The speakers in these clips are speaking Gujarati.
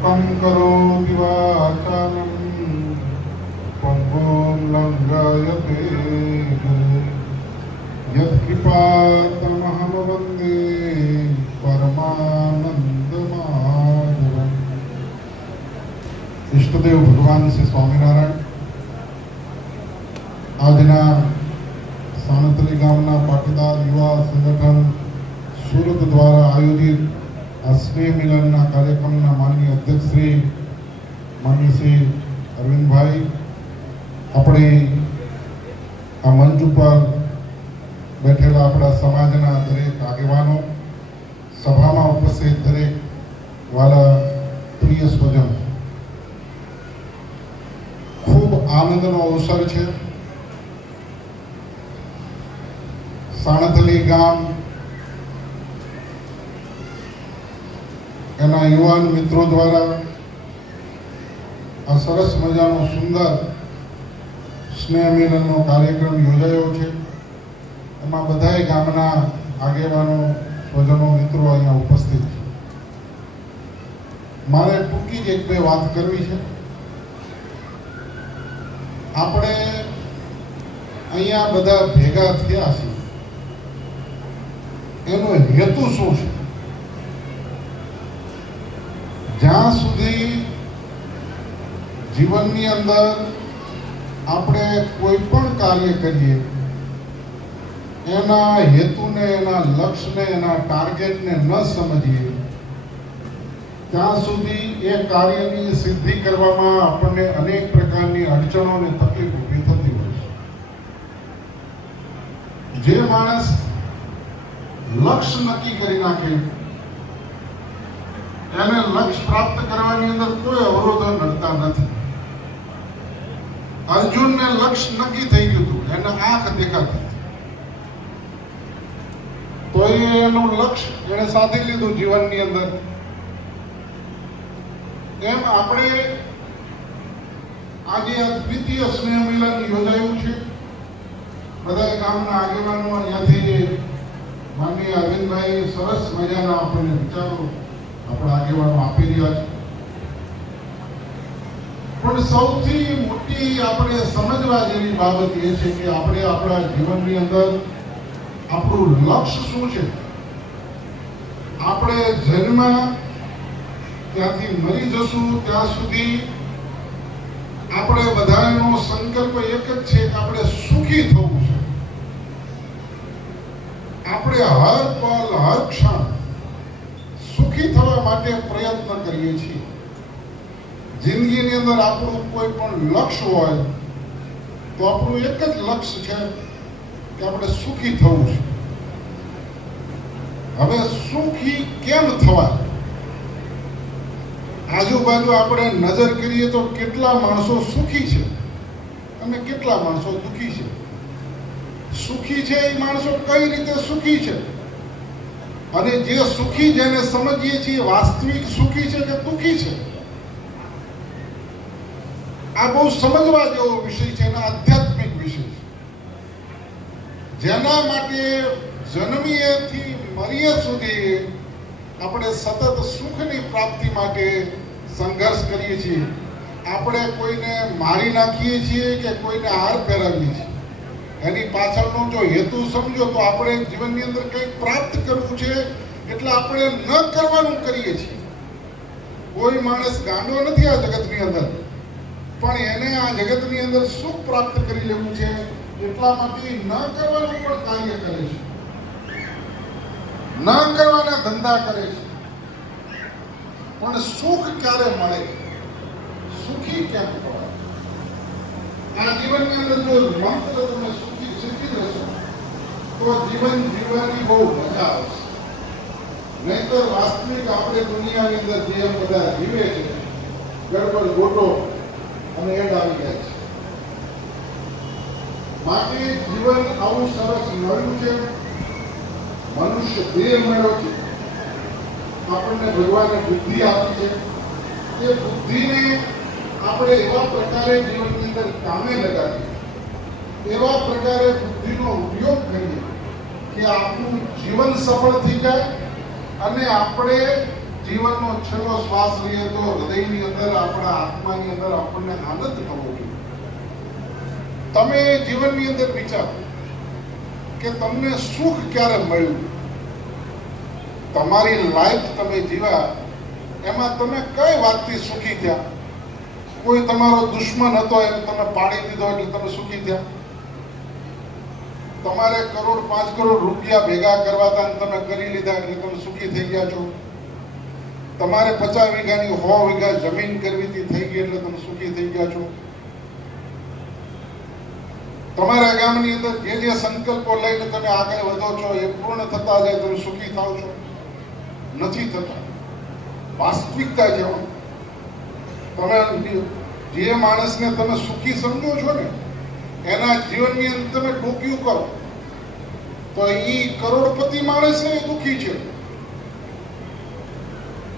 મૂકં કરોતિ વાચાલં પંગું લંઘયતે ગિરિ. યત્કૃપાતમહં વંદે પરમાનંદમાધવમ ઈષ્ટદેવ ભગવાન શ્રી સ્વામિનારાયણ આજના સાણત્રી ગામના પાટીદાર યુવા સંગઠન સુરત દ્વારા આયોજિત આ સ્નેહ મિલનના કાર્યક્રમના માનનીય અધ્યક્ષ શ્રી માનનીય શ્રી અરવિંદભાઈ આપણે આ મંચ ઉપર બેઠેલા આપણા સમાજના દરેક આગેવાનો સભામાં ઉપસ્થિત દરેક વાલા પ્રિય સ્વજન. ખૂબ આનંદનો અવસર છે. સાણથલી ગામ એના યુવાન મિત્રો દ્વારા આ સરસ મજાનો સુંદર સ્નેહ મિલનનો કાર્યક્રમ યોજાયો છે. એમાં બધાએ ગામના આગેવાનો સ્વજનો મિત્રો અહીંયા ઉપસ્થિત છે. મારે ટૂંકી જ એક બે વાત કરવી છે. આપણે અહીંયા બધા ભેગા થયા છીએ. એનો હેતુ શું છે? જ્યાં સુધી જીવનની અંદર આપણે કોઈ પણ કાર્ય કરીએ એના હેતુને, એના લક્ષ્યને, એના ટાર્ગેટને ન સમજીએ, ત્યાં સુધી એ કાર્યની સિદ્ધિ કરવામાં આપણને અનેક પ્રકારની અડચણો અને તકલીફ ઊભી થતી હોય છે. જે માણસ લક્ષ્ય નક્કી કરી નાખે, એને લક્ષ્ય પ્રાપ્ત કરવાની અંદર કોઈ અવરોધો નડતા નથી. અર્જુનને લક્ષ્ય નક્કી થઈ ગયું હતું, એને આંખ દેખાતી. તો એનું લક્ષ્ય, એને સાધી લીધું જીવનની અંદર. એમ આપણે આજે આ સ્નેહ મિલન યોજાયું છે. બધા ગામના આગેવાનો અહીંયાથી માનનીય અરવિંદભાઈ સરસ મજાના આપણને વિચારો આપણા આગેવાનો આપી રહ્યા છે. પણ સૌથી મોટી આપણે સમજવા જેવી બાબત એ છે કે આપણે આપણા જીવનની અંદર આપણું લક્ષ્ય શું છે? આપણે જન્મ ત્યાંથી મરી જશું, ત્યાં સુધી આપણે બધાનો સંકલ્પ એક જ છે કે આપણે સુખી થવું છે. આપણે હર પલ હર ક્ષણ સુખી થવા માટે પ્રયત્ન કરીએ છીએ. જિંદગીની અંદર આપણું કોઈ પણ લક્ષ્ય હોય, તો આપણું એક જ લક્ષ્ય છે કે આપણે સુખી થવું છે. હવે સુખી કેમ થવા આજુબાજુ આપણે નજર કરીએ તો કેટલા માણસો સુખી છે? અને કેટલા માણસો દુઃખી છે? સુખી છે એ માણસો કઈ રીતે સુખી છે? અને જે સુખી જેને સમજીએ છીએ વાસ્તવિક સુખી છે કે દુઃખી છે? આ બહુ સમજવા જેવો વિષય છે અને આધ્યાત્મિક વિષય. જેના માટે જન્મીએથી મરીએ સુધી આપણે સતત સુખની પ્રાપ્તિ માટે સંઘર્ષ કરીએ છીએ. આપણે કોઈને મારી નાખીએ છીએ કે કોઈને હાર પહેરાવીએ છીએ. એની પાછળનો જો હેતુ સમજો તો આપણે જીવનની અંદર કંઈક પ્રાપ્ત કરવું છે એટલે આપણે ન કરવાનું કરીએ છીએ. કોઈ માણસ ગાંડો નથી આ જગતની અંદર, પણ એને આ જગતની અંદર સુખ પ્રાપ્ત કરી લેવું છે. એટલા માટે ન કરવાનું પણ કાર્ય કરે છે. ન કરવાના ધંધા કરે છે. પણ સુખ ક્યારે મળે? સુખી કેમ પડે આ જીવનની અંદર જો મંત્ર તમે સુખી શીખી લેશો તો જીવન જીવવાની બહુ મજા આવશે. નહીતર વાસ્તવિક આપણે દુનિયાની અંદર જેમ બધા જીવે છે, ગડબડ ગોટો અને એડ આવી જાય છે. માટે જીવન આવું સરસ મળ્યું છે. મનુષ્ય દેહ મળ્યો છે. આપણને ભગવાને બુદ્ધિ આપી છે. એ બુદ્ધિને આપણે એવા પ્રકારે જીવનની અંદર કામે લગાવીએ. એવા પ્રકારે બુદ્ધિનો ઉપયોગ કરીએ કે આપણું જીવન સફળ થઈ જાય અને આપણે જીવનનો છેલ્લો શ્વાસ લઈએ તો હૃદયની અંદર, આપણા આત્માની અંદર આપણને આનંદ થવો જોઈએ. તમે જીવનની અંદર વિચારો કે તમને સુખ ક્યારે મળ્યું? તમારી લાઈફ તમે જીવા એમાં તમે કઈ વાતથી સુખી થયા? કોઈ તમારો દુશ્મન હતો એને તમે પાડી દીધો એટલે તમે સુખી થયા? તમારે કરોડ, પાંચ કરોડ રૂપિયા ભેગા કરવા હતા તમે કરી લીધા એટલે તમે સુખી થઈ ગયા છો? તમારે પચાસ વીઘાની સો વીઘા જમીન કરવી થઈ ગઈ એટલે તમે સુખી થઈ ગયા છો? તમારા ગામની અંદર જે જે સંકલ્પો લઈને તમે આગળ વધો છો, એ પૂર્ણ થતા જાય, તમે સુખી થાવ છો? નથી થતા. વાસ્તવિકતા જેવા તમે જે માણસને તમે સુખી સમજો છો ને, એના જીવનની અંદર તમે ટોક્યું કરો. તો એ કરોડપતિ માણસ ને દુખી છે.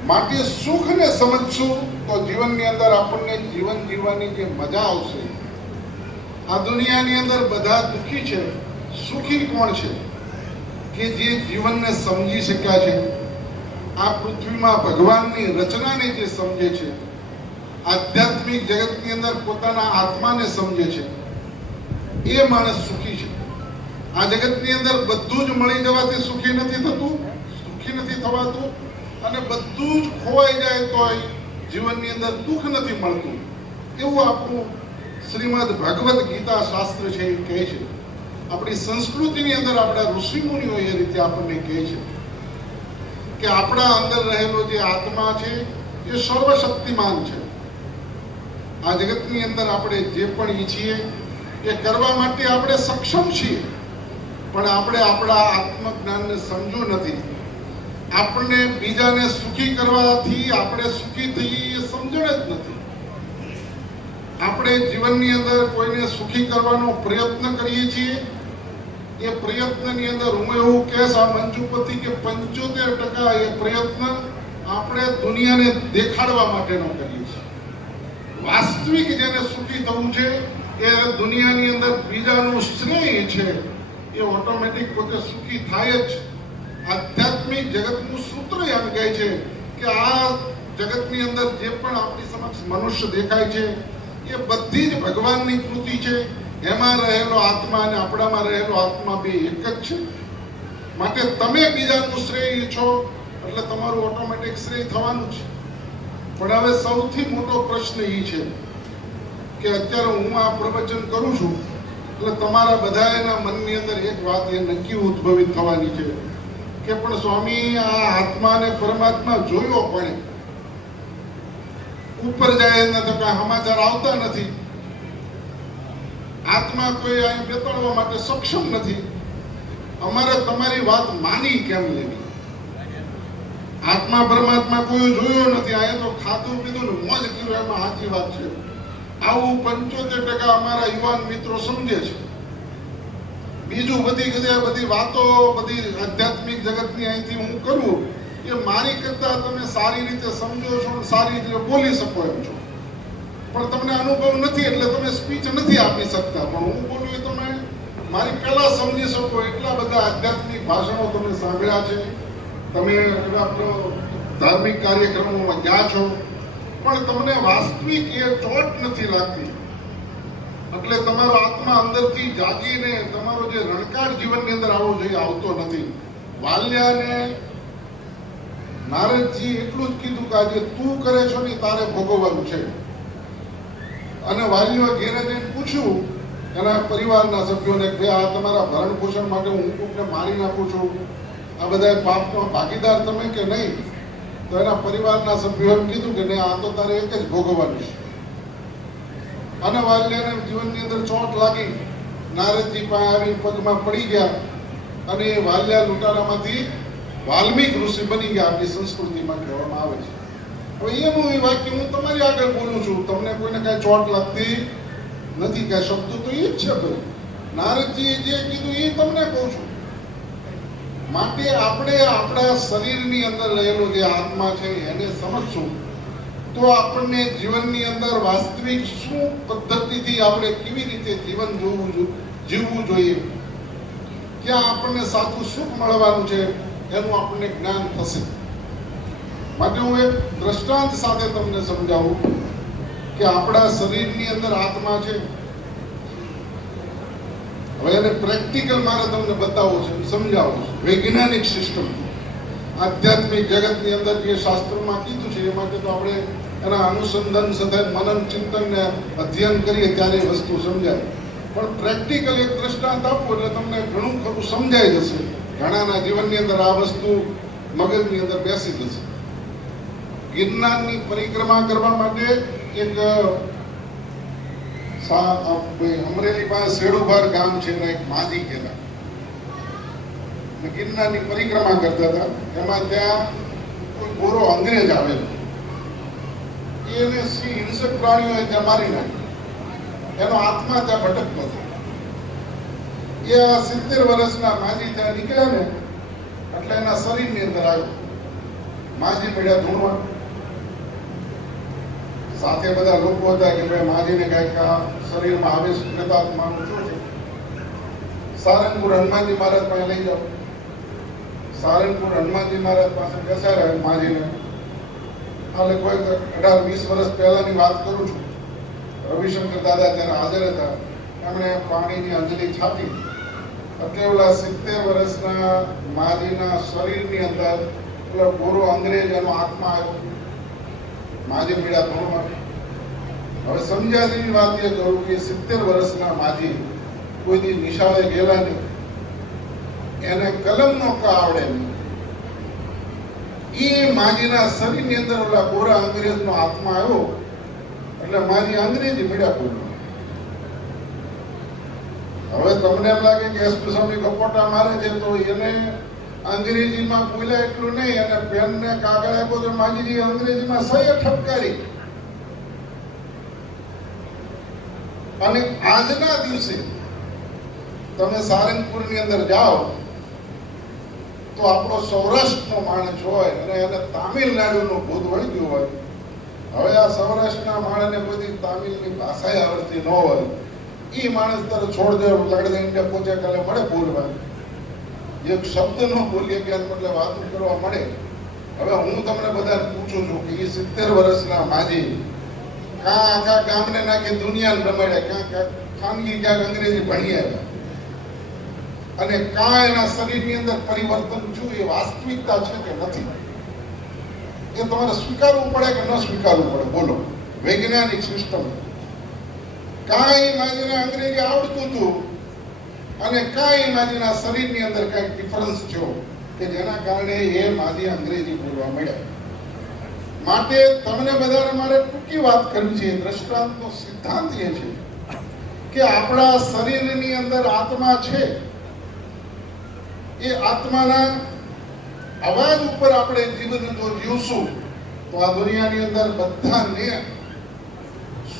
માટે સુખને સમજશું, તો જીવનની અંદર આપણને જીવન જીવવાની જે મજા આવશે આ દુનિયાની અંદર બધા દુઃખી છે, સુખી કોણ છે? કે જે જીવનને સમજી શક્યા છે? આ પૃથ્વીમાં ભગવાનની રચનાને જે સમજે છે, આધ્યાત્મિક જગતની અંદર પોતાના આત્માને સમજે છે, એ માણસ સુખી છે. આ જગતની અંદર બધું જ મળી જવાથી સુખી નથી થતું, સુખી નથી થવાતું, અને બધું જ ખોવાઈ જાય તોય જીવનની અંદર દુઃખ નથી મળતું. એવું આપણું શ્રીમદ ભગવદ્ ગીતા શાસ્ત્ર છે એ કહે છે. આપણી સંસ્કૃતિની અંદર આપણા ઋષિમુનિઓ એ રીતે આપણને કહે છે કે આપણા અંદર રહેલો જે આત્મા છે એ સર્વશક્તિમાન છે. આ જગતની અંદર આપણે જે પણ ઈચ્છીએ એ કરવા માટે આપણે સક્ષમ છીએ. પણ આપણે આપણા આત્મજ્ઞાનને સમજો નથી. આપણને બીજાને સુખી કરવાથી આપણે સુખી થઈએ એ સમજણ જ નથી. આપણે જીવનની અંદર કોઈને સુખી કરવાનો પ્રયત્ન કરીએ છીએ. એ પ્રયત્નની અંદર હું એવું કહેશ આ મંજુપતિ કે પંચોતેર ટકા એ પ્રયત્ન આપણે દુનિયાને દેખાડવા માટેનો કરીએ છીએ. વાસ્તવિક જેને સુખી થવું છે, એ દુનિયાની અંદર બીજાનું શ્રેય છે, એ ઓટોમેટિક પોતે સુખી થાય જ. આધ્યાત્મિક જગતનું સૂત્ર એમ કહે છે કે આ જગતની અંદર જે પણ આપણી સમક્ષ મનુષ્ય દેખાય છે એ બધી જ ભગવાનની કૃતિ છે, એમાં રહેલો આત્મા અને આપણામાં રહેલો આત્મા બે એક જ છે. માટે તમે બીજાનું શ્રેય છો, એટલે તમારું ઓટોમેટિક શ્રેય થવાનું છે. પણ હવે સૌથી મોટો પ્રશ્ન એ છે કે અત્યારે હું આ પ્રવચન કરું છું, એટલે તમારા બધાના મનની અંદર એક વાત એ નક્કી ઉદ્ભવિત થવાની છે કે પણ સ્વામી, આ આત્મા અને પરમાત્મા જોયો પણ ઉપર જાય એના તો કાંઈ સમાચાર આવતા નથી. આત્મા કોઈ અહીં બેતાડવા માટે સક્ષમ નથી. અમારે તમારી વાત માની કેમ લેવી? આત્મા પરમાત્મા કોઈ જોયો નથી. અહીંયા તો ખાધું પીધું ને મોજ કર્યું, એમાં સાચી વાત છે. આવું પંચોતેર ટકા અમારા યુવાન મિત્રો સમજે છે. બીજું બધી બધી બધી વાતો, બધી આધ્યાત્મિક જગતની અહીંથી હું કરું એ મારી કરતા તમે સારી રીતે સમજો છો સારી રીતે બોલી શકો એમ છો. પણ તમને અનુભવ નથી એટલે તમે સ્પીચ નથી આપી શકતા. પણ હું બોલું એ તમે મારી કલા સમજી શકો એટલા બધા આધ્યાત્મિક ભાષણો તમે સાંભળ્યા છે. તમે એવા ધાર્મિક કાર્યક્રમોમાં ગયા છો. પણ તમને વાસ્તવિક એ ચોટ નથી લાગતી. એટલે તમારો આત્મા અંદરથી જાગીને તમારો જે રણકાર જીવનની અંદર આવવો જોઈએ આવતો નથી. વાલ્યાને નારદજી એટલું જ કીધું કે આજે તું કરે છો ને તારે ભોગવવાનું છે. અને વાલીઓ ઘેરે જઈને પૂછ્યું, એના પરિવારના સભ્યોને કે આ તમારા ભરણ પોષણ માટે હું કોકને મારી નાખું છું. આ બધા પાપનો ભાગીદાર તમે કે નહીં? તો એના પરિવારના સભ્યો એમ કીધું કે નહીં, આ તો તારે એક જ ભોગવવાનું છે. અને વાલ્યાને જીવનની અંદર ચોટ લાગી. નારદજી પાસે આવીને પગમાં પડી ગયા અને વાલ્યા લૂંટારામાંથી વાલ્મીક ઋષિ બની ગયા આપણી સંસ્કૃતિમાં કહેવામાં આવે છે. હવે એનું એ વાક્ય હું તમારી આગળ બોલું છું. તમને કોઈને કાંઈ ચોટ લાગતી નથી, કાંઈ શબ્દો તો એ જ છે ભાઈ. નારદજીએ જે કીધું એ તમને કહું છું. માટે આપણે આપણા શરીરની અંદર રહેલો જે આત્મા છે એને સમજશું તો આપણને જીવનની અંદર વાસ્તવિક શું પદ્ધતિથી આપણે કેવી રીતે જીવન જોવું જીવવું જોઈએ? ક્યાં આપણને સાચું સુખ મળવાનું છે? એનું આપણને જ્ઞાન થશે. માટે હું એક દ્રષ્ટાંત સાથે તમને સમજાવું કે આપણા શરીરની અંદર આત્મા છે. હવે એને પ્રેક્ટિકલ મારે તમને બતાવવું છે સમજાવવું છે. વૈજ્ઞાનિક સિસ્ટમ. આધ્યાત્મિક જગતની અંદર જે શાસ્ત્રોમાં કીધું છે, એ માટે તો આપણે એના અનુસંધાન સાથે મનન ચિંતનને અધ્યયન કરીએ ત્યારે વસ્તુ સમજાય. પણ પ્રેક્ટિકલ એક દ્રષ્ટાંત આપવું એટલે તમને ઘણું ખરું સમજાઈ જશે. ઘણાના જીવનની અંદર આ વસ્તુ મગજની અંદર બેસી જશે. ગિરનારની પરિક્રમા કરવા માટે એક અમરેલી પાસે શેડુભાર ગામ છે એક માજી કહેતા. ગિરનારની પરિક્રમા કરતા હતા. એમાં ત્યાં કોઈ ગોરો અંગ્રેજ આવેલો. એને સિંહ, હિંસક પ્રાણીઓએ ત્યાં મારી નાખ્યો. એનો આત્મા ત્યાં ભટકતો હતો. આ સિત્તેર વર્ષના માજી ત્યાં નીકળ્યા ને, એટલે એના શરીરની અંદર આવ્યો. માજી પડ્યા ધૂણવા. સાથે બધા લોકો હતા કે ભાઈ માજીને કાંઈક શરીરમાં આવે પ્રેતાત્માનું શું છે? સારંગપુર હનુમાનજી મહારાજ પાસે લઈ જાઓ. સારંગપુર હનુમાનજી મહારાજ પાસે બેસાડ્યા માજીને. એટલે કોઈ અઢાર, વીસ વર્ષ પહેલાની વાત કરું છું. રવિશંકર દાદા ત્યારે હાજર હતા, એમણે પાણીની અંજલિ છાપી ઓલા સિત્તેર વર્ષના માજીના શરીરની અંદર એટલે ગુરુ અંગ્રેજ એનો આત્મા આવ્યો. માજી પીડા ધોરણ હવે સમજાતીની વાત એ કરું કે સિત્તેર વર્ષના માજી કોઈ દી નિશાળે ગયેલા નહીં. એને કલમ નો કા આવડે નહીં. એ માજીના શરીરની અંદર ઓલા ગોરા અંગ્રેજનો આત્મા આવ્યો. એટલે માજી અંગ્રેજી મીડા બોલ્યો હવે તમને એમ લાગે કે એસપી કપોટા મારે છે તો એને અંગ્રેજીમાં બોલ્યા એટલું નહીં અને પેન ને કાગળ આપ્યો તો માજીજી અંગ્રેજીમાં સહી ઠપકારી અને આજના દિવસે તમે સારંગપુરની અંદર જાઓ તો આપણો સૌરાષ્ટ્રનો માણસ હોય અને એને તામિલનાડુનું ભૂત વળી ગયું હોય. હવે આ સૌરાષ્ટ્રના માણસને બધી તામિલની ભાષા આવડતી ન હોય. એ માણસ તારે છોડ દે લડ ઈંડા પૂછે કાલે મળે બોલવા. એક શબ્દ ન બોલીએ કે એટલે વાત કરવા મળે. હવે હું તમને બધા પૂછું છું કે એ સિત્તેર વર્ષના માજી કાં આખા ગામને નાખી દુનિયાને રમાડ્યા? કાં કાં ખાનગી ક્યાંક અંગ્રેજી ભણી આવ્યા? અને કાં એના શરીરની અંદર પરિવર્તન થયું એ વાસ્તવિકતા છે કે નથી? એ તમારે સ્વીકારવું પડે કે ન સ્વીકારવું પડે? બોલો. વૈજ્ઞાનિક સિસ્ટમ કાંઈ માજીને અંગ્રેજી આવડતું હતું. અને કાંઈ માજીના શરીરની અંદર કાંઈક ડિફરન્સ થયો કે જેના કારણે એ માજી અંગ્રેજી બોલવા મળ્યા માટે તમને બધાને મારે ટૂંકી વાત કરવી છે દ્રષ્ટાંતનો સિદ્ધાંત એ છે કે આપણા શરીરની અંદર આત્મા છે. એ આત્માના અવાજ ઉપર આપણે જીવન જો જીવશું. તો આ દુનિયાની અંદર બધાને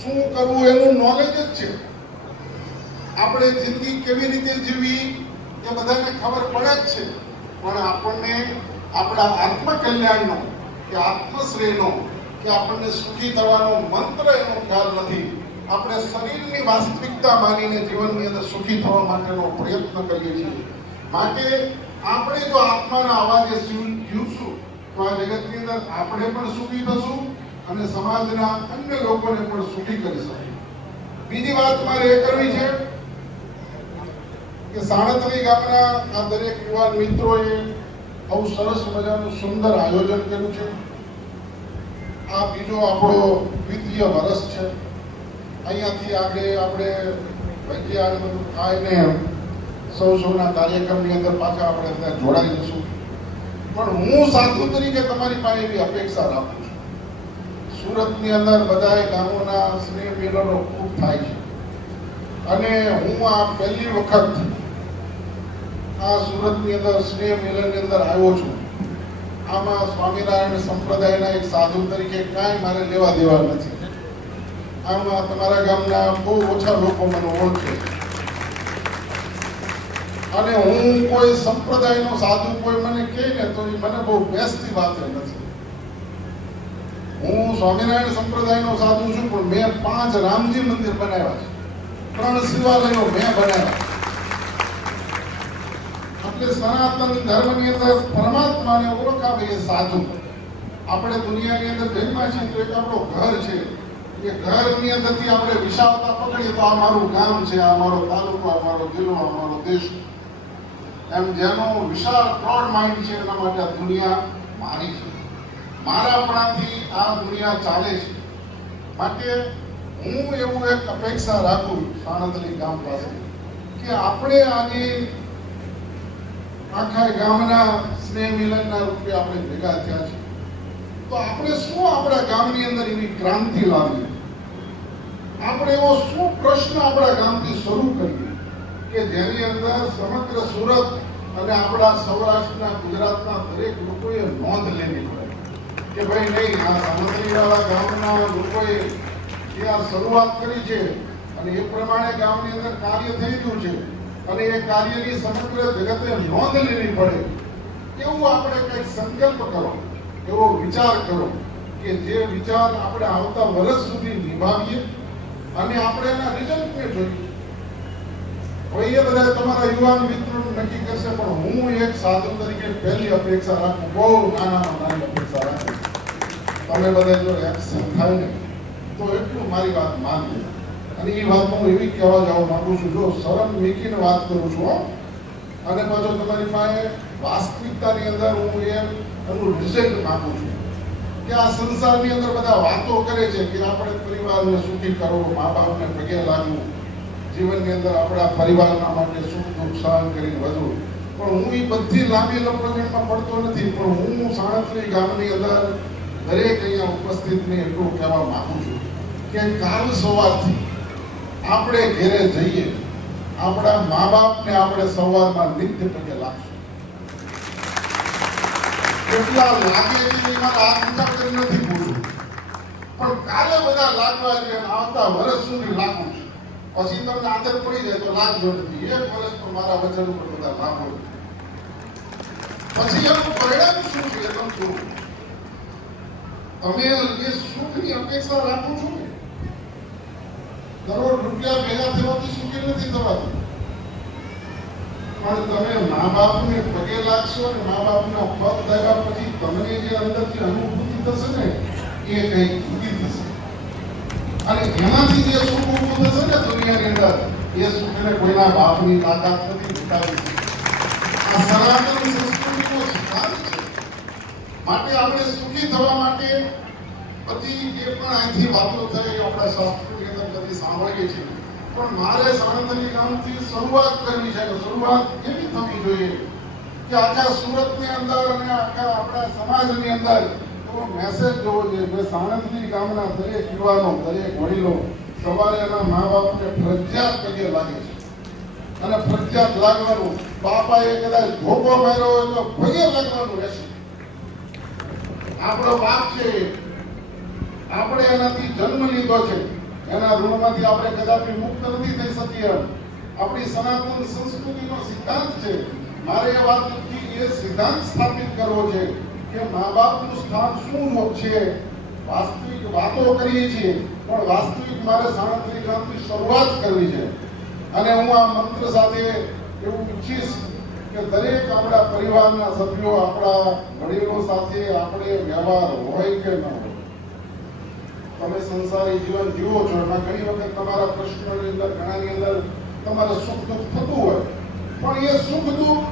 શું કરવું એનું નોલેજ જ છે. આપણે જિંદગી કેવી રીતે જીવવી એ બધાને ખબર પડે જ છે. પણ આપણને આપણા આત્મકલ્યાણનો કે આત્મશ્રેયનો કે આપણને સુખી થવાનો મંત્ર એનો ખ્યાલ નથી. આપણે શરીરની વાસ્તવિકતા માનીને જીવનની અંદર સુખી થવા માટેનો પ્રયત્ન કરીએ છીએ. માટે આપણે જો આત્માના અવાજે જીવ- જીવશું, તો આ જગતની અંદર આપણે પણ સુખી થશું અને સમાજના અન્ય લોકોને પણ સુખી કરી શકે. બીજી વાત મારે એ કરવી છે કે સાણત્રી ગામના આ દરેક યુવાન મિત્રોએ બહુ સરસ મજાનું સુંદર આયોજન કર્યું છે. આ બીજો આપણો દ્વિતીય વર્ષ છે. અહીંયાથી આગળ આપણે વૈદ્ય અને સૌ સૌના કાર્યક્રમની અંદર પાછા આપણે ત્યાં જોડાઈ જશું પણ હું સાધુ તરીકે તમારી પાસે એવી અપેક્ષા રાખું. સુરતની અંદર બધાએ ગામોના સ્નેહ મિલનો ખૂબ થાય છે. અને હું આ પહેલી વખત આ સુરતની અંદર સ્નેહ મિલનની અંદર આવ્યો છું. આમાં સ્વામિનારાયણ સંપ્રદાયના એક સાધુ તરીકે કાંઈ મારે લેવા દેવા નથી. આમાં તમારા ગામના બહુ ઓછા લોકો મને ઓળખે. અને હું કોઈ સંપ્રદાયનો સાધુ કોઈ મને કહે ને તો એ મને બહુ બેસતી વાત નથી. હું સ્વામિનારાયણ સંપ્રદાયનો સાધુ છું, પણ મેં પાંચ રામજી મંદિર બનાવ્યા છે. ત્રણ શિવાલયો મેં બનાવ્યા એટલે સનાતન ધર્મની અંદર પરમાત્માને ઓળખાવે એ સાધુ. આપણે દુનિયાની અંદર જન્મા છીએ તો એક આપણો ઘર છે. એ ઘરની અંદરથી આપણે વિશાળતા પકડીએ તો આ મારું ગામ છે, આ મારો તાલુકો, આ મારો જિલ્લો, આ મારો દેશ. એમ જેનો વિશાળ બ્રોડ માઇન્ડ છે, એના માટે આ દુનિયા મારી છે. મારાપણાથી આ દુનિયા ચાલે છે. માટે હું એવું એક અપેક્ષા રાખું સાણંદલી ગામ પાસે કે આપણે આજે આખા ગામના સ્નેહ મિલનના રૂપે આપણે ભેગા થયા છે તો આપણે શું આપણા ગામની અંદર એવી ક્રાંતિ લાવીએ આપણે એવો શું પ્રશ્ન આપણા ગામથી શરૂ કરીએ કે જેની અંદર સમગ્ર સુરત અને આપણા સૌરાષ્ટ્રના ગુજરાતના દરેક લોકોએ નોંધ લેવી પડે? કે ભાઈ નહીં, આ સામગ્રીવાળા ગામના લોકોએ જે આ શરૂઆત કરી છે અને એ પ્રમાણે ગામની અંદર કાર્ય થઈ રહ્યું છે અને એ કાર્યની સમગ્ર જગતે નોંધ લેવી પડે, એવું આપણે કંઈક સંકલ્પ કરો, એવો વિચાર કરો કે જે વિચાર આપણે આવતા વર્ષ સુધી નિભાવીએ અને આપણે એના રિઝલ્ટને જોઈએ. હવે એ બધા તમારા યુવાન મિત્રો નક્કી કરશે, પણ હું એક સાધુ તરીકે પહેલી અપેક્ષા રાખું, બહુ નાનામાં નાની અપેક્ષા રાખું. તમે બધા જો એક્શન થાય તો એટલું મારી વાત માનજો અને એ વાત હું એવી કહેવા જવા માગું છું, જો શરમ મીકીને વાત કરું છું. અને પાછો તમારી પાસે વાસ્તવિકતાની અંદર હું એ એનું રિઝલ્ટ માગું છું કે આ સંસારની અંદર બધા વાતો કરે છે કે આપણે પરિવારને સુખી કરવો મા બાપને પગે લાગવું, જીવનની અંદર આપણા પરિવારના માટે સુખ દુઃખ સહન કરીને વધવું પણ હું એ બધી લાંબી લપરગણમાં પડતો નથી, પણ હું સાણત્રી ગામની અંદર દરેક અહીંયા ઉપસ્થિતને એટલું કહેવા માગું છું કે કાલ સવારથી આપણે ઘેરે જઈએ, આપણા મા બાપને આપણે સવારમાં નિત્ય પગે લાગશું. કેટલા લાગે એ મારા હાથ ઊંચા નથી બોલું પણ કાલે બધા લાગવા છે આવતા વર્ષ સુધી લાગુ છું. પછી તમને આદત પડી જાય તો લાભ જોડતી એક વર્ષ તો મારા વચન ઉપર બધા લાભ પછી એનું પરિણામ શું છે તમે જુઓ. તમે જે સુખની અપેક્ષા રાખો છો કરોડ રૂપિયા ભેગા થવાથી સુખી નથી થવાતું. પણ તમે મા બાપને પગે લાગશો અને મા બાપના પગ દાગ્યા પછી તમને જે અંદરથી અનુભૂતિ થશે ને, એ કંઈક જુદી થશે અને એમાંથી જે સુખ ઊભું થશે ને દુનિયાની અંદર, એ સુખને કોઈના બાપની તાકાત નથી બતાવી આ સનાતન માટે આપણે સુખી થવા માટે બધી જે પણ અહીંથી વાતો થઈ, આપણા શાસ્ત્રોની બધી સાંભળીએ છીએ. પણ મારે સાણંદની ગામથી શરૂઆત કરવી છે શરૂઆત એવી થવી જોઈએ? કે આખા સુરતની અંદર અને આખા આપણા સમાજની અંદર એવો મેસેજ જોવો જોઈએ કે સાણંદની ગામના દરેક યુવાનો, દરેક વડીલો સવારે એના મા બાપને ફરજિયાત પગે લાગે છે. અને ફરજિયાત લાગવાનું બાપાએ કદાચ ભોગો માર્યો તો પગે લાગવાનું રહેશે. આપણો બાપ છે. આપણે એનાથી જન્મ લીધો છે. એના ઋણમાંથી આપણે કદાપી મુક્ત નથી થઈ શકીએ આપણી સનાતન સંસ્કૃતિનો સિદ્ધાંત છે. મારે એ વાતથી એ સિદ્ધાંત સ્થાપિત કરવો છે કે મા બાપનું સ્થાન શું છે વાસ્તવિક વાતો કરીએ છીએ, પણ વાસ્તવિક મારે ગામથી શરૂઆત કરવી છે. અને હું આ મંત્ર સાથે એવું ઈચ્છીશ કે દરેક આપણા પરિવારના સભ્યો, આપણા વડીલો સાથે આપણે વ્યવહાર હોય કે ન હોય, તમે સંસારી જીવન જીવો છો. એમાં ઘણી વખત તમારા પ્રશ્નોની અંદર, ઘણાની અંદર તમારે સુખ દુઃખ થતું હોય. પણ એ સુખ દુઃખ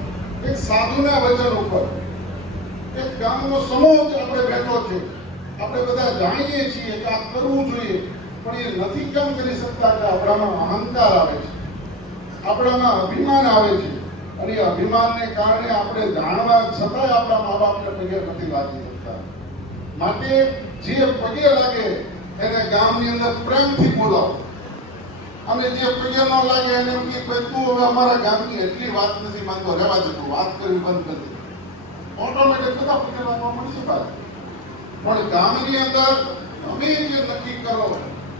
એક સાધુના વચન ઉપર, એક ગામનો સમૂહ જ આપણે બેઠો છે. આપણે બધા જાણીએ છીએ કે આ કરવું જોઈએ, પણ એ નથી કેમ કરી શકતા કે આપણામાં અહંકાર આવે છે? આપણામાં અભિમાન આવે છે? અને અભિમાનને કારણે આપણે જાણવા છતાંય આપણા મા બાપને પગે નથી લાગી શકતા. માટે જે પગે લાગે એને ગામની અંદર પ્રેમથી બોલાવો. અમે જે પગે ન લાગે એને એમ કે ભાઈ તું હવે અમારા ગામની એટલી વાત નથી માનતો, રહેવા દે તું, વાત કરવી બંધ કરી ઓટોમેટિક બધા પગે લાગવા મળશે બાદ પણ ગામની અંદર તમે જે નક્કી કરો,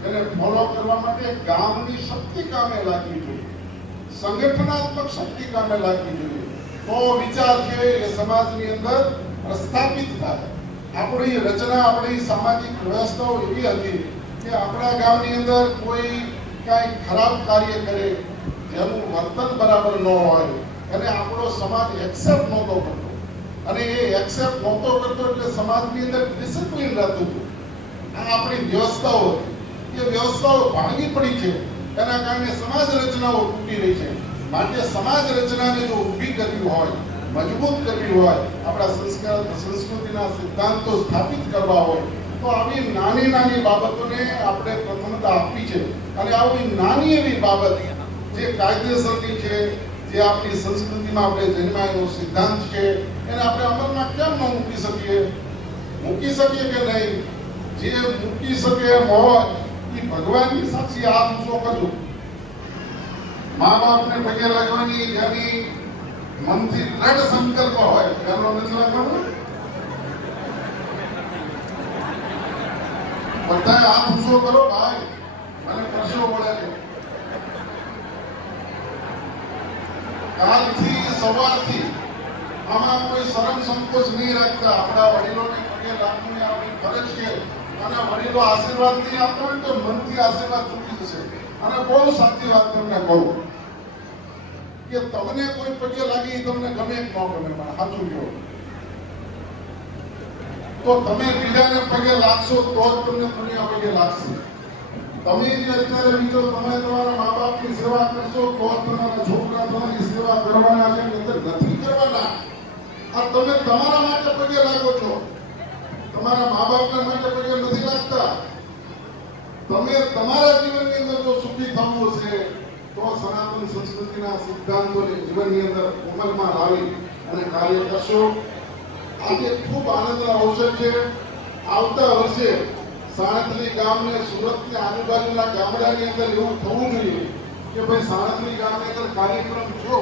એને ફોલો કરવા માટે ગામની શક્તિ કામે લાગવી જોઈએ સંગઠનાત્મક શક્તિ કામે લાગવી જોઈએ તો વિચાર છે એ સમાજની અંદર પ્રસ્થાપિત થાય. આપણી રચના, આપણી સામાજિક વ્યવસ્થાઓ એવી હતી કે આપણા ગામની અંદર કોઈ કાંઈ ખરાબ કાર્ય કરે, જેનું વર્તન બરાબર ન હોય અને આપણો સમાજ એક્સેપ્ટ નહોતો કરતો. અને એ એક્સેપ્ટ નહોતો કરતો એટલે સમાજની અંદર ડિસિપ્લિન રહેતું હતું. આ આપણી વ્યવસ્થાઓ હતી. એ વ્યવસ્થાઓ ભાંગી પડી છે. એના કારણે સમાજ રચનાઓ તૂટી રહી છે. માટે સમાજ રચનાને જો ઊભી કરવી હોય, મજબૂત કરવી હોય, આપણા સંસ્કાર, સંસ્કૃતિના સિદ્ધાંતો સ્થાપિત કરવા હોય, તો આવી નાની નાની બાબતોને આપણે પ્રથમતા આપવી છે. અને આવી નાની એવી બાબત જે કાયદેસરની છે, જે આપણી સંસ્કૃતિમાં આપણે જન્માયેલો સિદ્ધાંત છે, એને આપણે અમલમાં કેમ ન મૂકી શકીએ? મૂકી શકીએ કે નહીં? જે મૂકી શકે એમ હોય એ ભગવાનની સાક્ષી હાથ ઊંચો કરજો મા બાપને પગે લાગવાની જેની મનથી દ્રઢ સંકલ્પ હોય એનો નથી લાગવાનો બધાએ હાથ ઊંચો કરો, ભાઈ, મને કરશો પડે કાલથી, સવારથી આમાં કોઈ શરમ સંકોચ નહીં રાખતા. આપણા વડીલોને પગે લાગવું આપણી ફરજ છે અને વડીલો આશીર્વાદ નહીં આપતો હોય તો મનથી આશીર્વાદ ચૂકી જશે. અને બહુ સાચી વાત તમને કહું કે તમને કોઈ પગે લાગી તમને ગમે ન ગમે, પણ સાચું કહો. તો તમે બીજાને પગે લાગશો તો જ તમને દુનિયા પગે લાગશે. તમે જે અત્યારે બીજો તમે તમારા મા બાપની સેવા કરશો તો જ તમારા છોકરા તમારી સેવા કરવાના છે નથી કરવાના. આ તમે તમારા માટે પગે લાગો છો. તમારા મા બાપના માટે પગે નથી લાગતા. તમે તમારા જીવનની અંદર જો સુખી થવું હશે, તો સનાતન સંસ્કૃતિના સિદ્ધાંતોને જીવનની અંદર અમલમાં લાવી અને કાર્ય કરશો. આજે ખૂબ આનંદનો અવસર છે. આવતા વર્ષે સાણત્રી ગામને સુરતની આજુબાજુના ગામડાની અંદર એવું થવું જોઈએ કે ભાઈ સાણત્રી ગામની અંદર કાર્યક્રમ થયો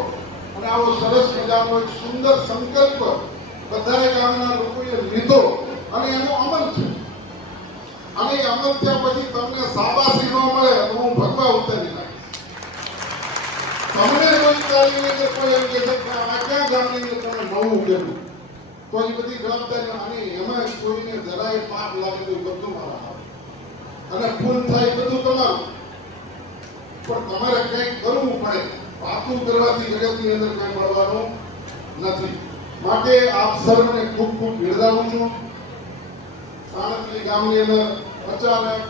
અને આવો સરસ મજાનો એક સુંદર સંકલ્પ બધા ગામના લોકોએ લીધો. અને એનો અમલ છે. અને અમલ થયા પછી તમને સાબાસી ન મળે તો હું ભગવા ઉતારી નાખીશ. તમને કોઈ કાર્યની કે કોઈ એમ કે છે કે આ ક્યાં ગામની અંદર તમે નવું કહેવું તો એ બધી જવાબદારી અને એમાં કોઈને જરાય પાપ લાગે તો બધું મારા અને ફૂલ થાય બધું તમારું. પણ તમારે કંઈક કરવું પડે. પાકું કરવાથી જગતની અંદર કંઈ મળવાનું નથી. માટે આપ સર્વને ખૂબ ખૂબ બિરદાવું છું. સાણંદલી ગામની અંદર અચાનક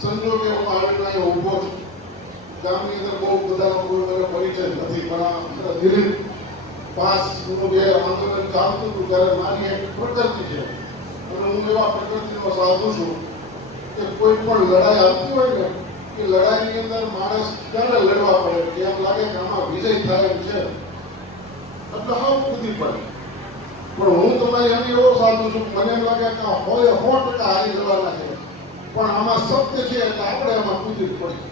સંજોગે હું આવીને અહીંયા ઊભો ગામની અંદર બહુ બધા લોકો મને પરિચય નથી, પણ દિલીપ પાસનું જે આંદોલન ચાલતું હતું ત્યારે મારી એક પ્રકૃતિ છે. અને હું એવા પ્રકૃતિનો સાધુ છું કે કોઈ પણ લડાઈ આવતી હોય ને કે લડાઈની અંદર માણસ ક્યારે લડવા પડે? એમ લાગે કે આમાં વિજય થાય છે? એટલે હા કૂદી પડે પણ હું તમારી એમ એવો સાધુ છું, મને લાગે કે હોય સો ટકા હારી જવાના છે. પણ આમાં સત્ય છે એટલે આપણે એમાં કૂદી પડી.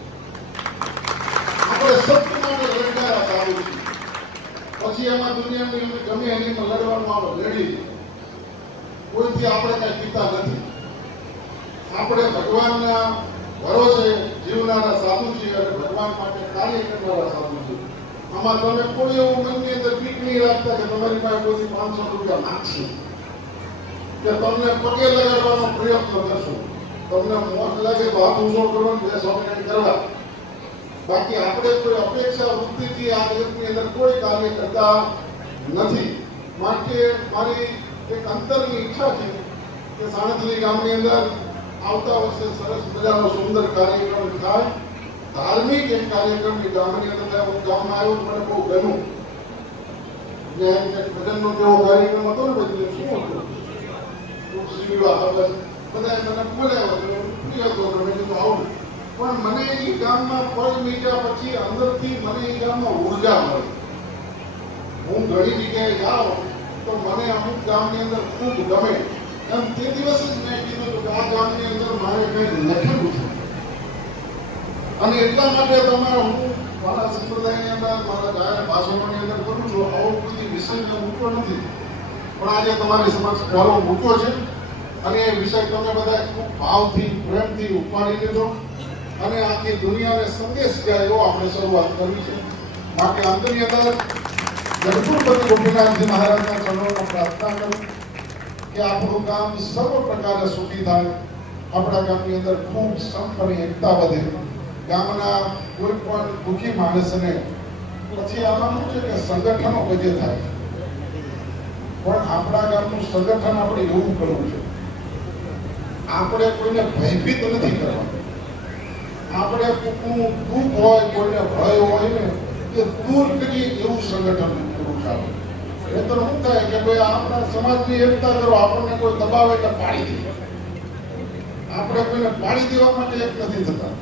આપણે સત્ય માટે લડનારા છીએ. પછી એમાં દુનિયાની અમે ગમે એની લડવાનું આપણે લડી કોઈથી આપણે કઈ પીતા નથી. આપણે ભગવાનના ભરોસે જીવનારા સાધુ છીએ અને ભગવાન માટે કાર્ય કરનારા સાધુ આમાં તમે કોઈ એવું મનની અંદર પીક નહીં રાખતા કે તમારી પાસે કોઈ પાંચસો રૂપિયા નાખશે કે તમને પગે લગાડવાનો પ્રયત્ન કરશો. તમને મોત લાગે તો હાથ ઊંચો કરવાનો બે સ્વામિનારાયણ કરવા. બાકી આપણે કોઈ અપેક્ષા વૃત્તિથી આ જગતની અંદર કોઈ કાર્ય કરતા નથી. માટે મારી એક અંતરની ઈચ્છા છે કે સાણંદલી ગામની અંદર આવતા વર્ષે સરસ મજાનો સુંદર કાર્યક્રમ થાય. ધાર્મિક એક કાર્યક્રમની ગામની અંદર હું ગામમાં આવ્યો મને બહુ ગમ્યું. ને કે ભજનનો કેવો કાર્યક્રમ હતો ને પછી શું હતું? બધાએ મને બોલાવ્યો હતો પ્રિય હતો મેં કીધું આવું. પણ મને એ ગામમાં પગ મૂક્યા પછી અંદરથી મને એ ગામમાં ઊર્જા મળી. હું ઘણી જગ્યાએ જાઉં તો મને અમુક ગામની અંદર ખૂબ ગમે. એમ તે દિવસે જ મેં કીધું કે આ ગામની અંદર મારે કંઈક લખેલું છે. અને એટલા માટે તમારે હું મારા સંપ્રદાયની અંદર, મારા જાહેર ભાષણોની અંદર કરું છું, આવો કોઈ વિષય મેં મૂક્યો નથી. પણ આજે તમારી સમક્ષ પહેલો મૂક્યો છે. અને એ વિષય તમે બધા ખૂબ ભાવથી, પ્રેમથી ઉપાડી લીધો. અને આખી દુનિયાને સંદેશ જાય એવો આપણે શરૂઆત કરવી છે. માટે અંતરની અંદર જગદુરપતિ ગોપીનાથજી મહારાજના ચરણોમાં પ્રાર્થના કરું કે આપણું કામ સર્વ પ્રકારે સુખી થાય. આપણા ગામની અંદર ખૂબ સંપ અને એકતા વધે. ગામના કોઈ પણ દુઃખી માણસને પછી આમાં છે કે સંગઠનો બધે થાય પણ આપણા ગામનું સંગઠન આપણે એવું કરવું છે. આપણે કોઈને ભયભીત નથી કરવાનું. આપણે કોઈનું દુઃખ હોય, કોઈને ભય હોય ને, એ દૂર કરીએ એવું સંગઠન પૂરું એ તો શું થાય કે ભાઈ આપણા સમાજની એકતા કરો, આપણને કોઈ દબાવે એટલે પાડી દે. આપણે કોઈને પાડી દેવા માટે એક નથી થતા.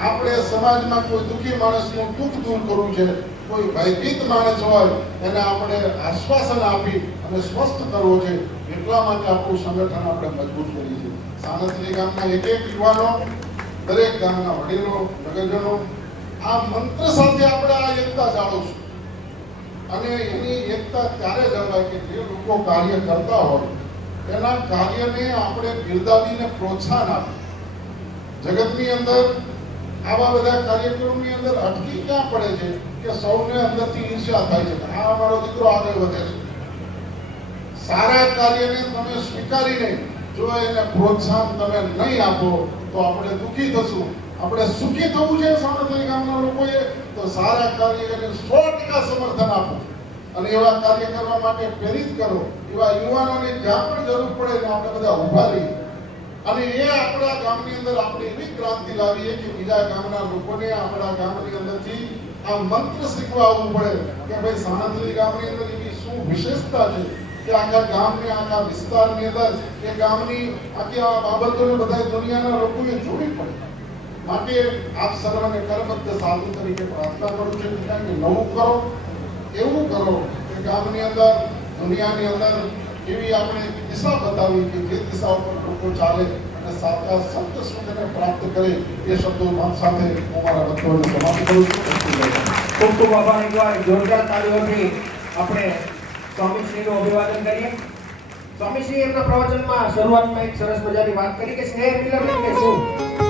આપણે સમાજમાં કોઈ દુઃખી માણસનું દુઃખ દૂર કરવું છે, કોઈ ભયભીત માણસ હોય, એને આપણે આશ્વાસન આપી અને સ્વસ્થ કરવો છે, એટલા માટે આપણું સંગઠન આપણે મજબૂત કરીએ છીએ સાનતલી ગામના એક એક યુવાનો, દરેક ગામના વડીલો, નગરજનો, આ મંત્ર સાથે આપણે આ એકતા જાળવશું. અને એની એકતા ત્યારે જળવાય કે જે લોકો કાર્ય કરતા હોય, એના કાર્યને આપણે બિરદાવીને પ્રોત્સાહન આપીએ. જગતની અંદર આવા બધા કાર્યક્રમોની અંદર અટકી ક્યાં પડે છે કે સૌને અંદરથી ઈર્ષ્યા થાય છે? આ અમારો દીકરો આગળ વધે છે. સારા કાર્યને તમે સ્વીકારીને જો એને પ્રોત્સાહન તમે નહીં આપો, તો આપણે દુઃખી થશું. આપણે સુખી થવું છે સામર્થ્ય ગામના લોકોએ, તો સારા કાર્યને સો ટકા સમર્થન આપો. અને એવા કાર્ય કરવા માટે પ્રેરિત કરો. એવા યુવાનોને જ્યાં પણ જરૂર પડે આપણે બધા ઊભા રહીએ. અને એ આપણા ગામની અંદર આપણે એવી ક્રાંતિ લાવીએ કે બીજા ગામના લોકોને આપણા ગામની અંદરથી આ મંત્ર શીખવા આવવું પડે કે ભાઈ સાણંદરી ગામની અંદર એવી શું વિશેષતા છે કે આખા ગામને, આખા વિસ્તારની અંદર એ ગામની આખી આ બાબતોને બધા દુનિયાના લોકોએ જોવી પડે. માટે આપ સર્વને કરબદ્ધ સાધુ તરીકે પ્રાર્થના કરું છું કે નવું કરો, એવું કરો કે ગામની અંદર, દુનિયાની અંદર એવી આપણે દિશા બતાવી કે જે દિશા ઉપર લોકો અને સાચા સંત સુખને પ્રાપ્ત કરે એ શબ્દો મન સાથે હું મારા વક્તવ્યને સમાપ્ત કરું છું. ખૂબ ખૂબ આભાર એકવાર. જોરદાર તાળીઓથી આપણે સ્વામીશ્રીનું અભિવાદન કરીએ. સ્વામીશ્રી એમના પ્રવચનમાં શરૂઆતમાં એક સરસ મજાની વાત કરી કે સ્નેહ મિલન એટલે શું?